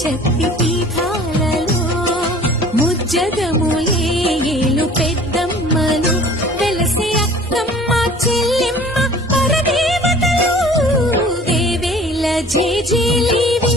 శక్తి పీఠాలలో ముజ్జగములే ఏలు పెద్దమ్మలు వెలసి అక్కమ్మ చెల్లెమ్మ పరదేవతలు దేవేల జేజేలీవి